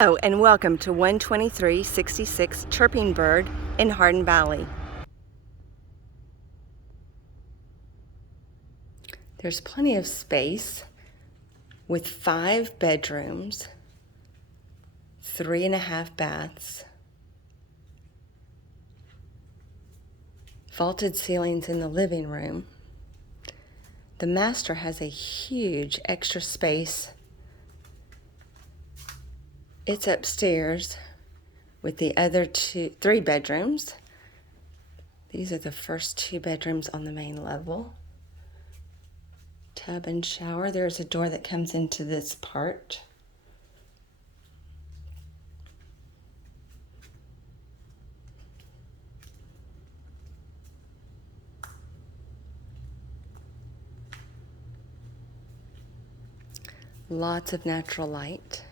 Hello and welcome to 12366 Chirping Bird in Hardin Valley. There's plenty of space with 5 bedrooms, 3.5 baths, vaulted ceilings in the living room. The master has a huge extra space. It's upstairs with the other 3 bedrooms. These are the first 2 bedrooms on the main level. Tub and shower. There's a door that comes into this part. Lots of natural light.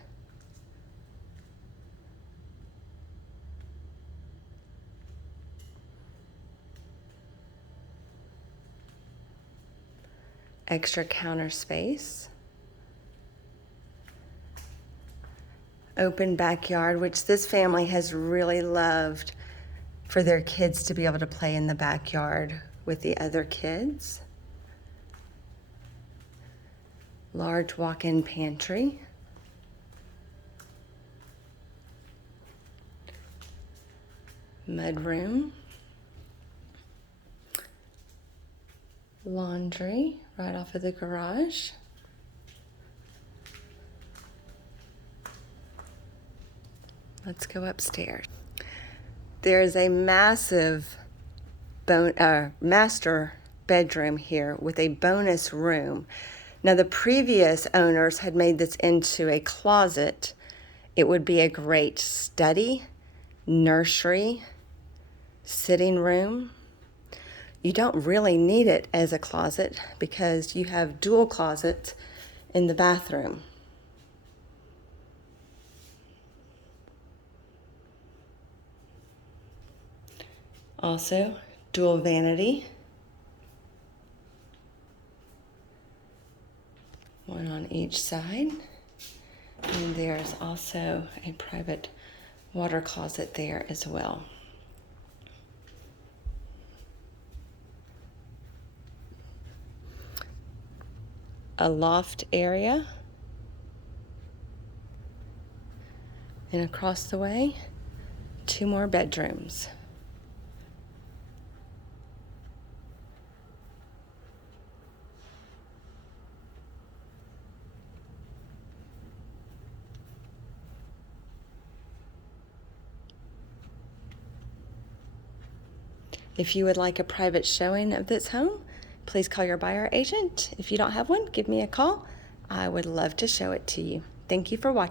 Extra counter space. Open backyard, which this family has really loved for their kids to be able to play in the backyard with the other kids. Large walk-in pantry. Mudroom. Laundry right off of the garage. Let's go upstairs. There's a massive master bedroom here with a bonus room. Now the previous owners had made this into a closet. It would be a great study, nursery, sitting room. You don't really need it as a closet because you have dual closets in the bathroom. Also, dual vanity. One on each side. And there's also a private water closet there as well. A loft area. And across the way, 2 more bedrooms. If you would like a private showing of this home, please call your buyer agent. If you don't have one, give me a call. I would love to show it to you. Thank you for watching.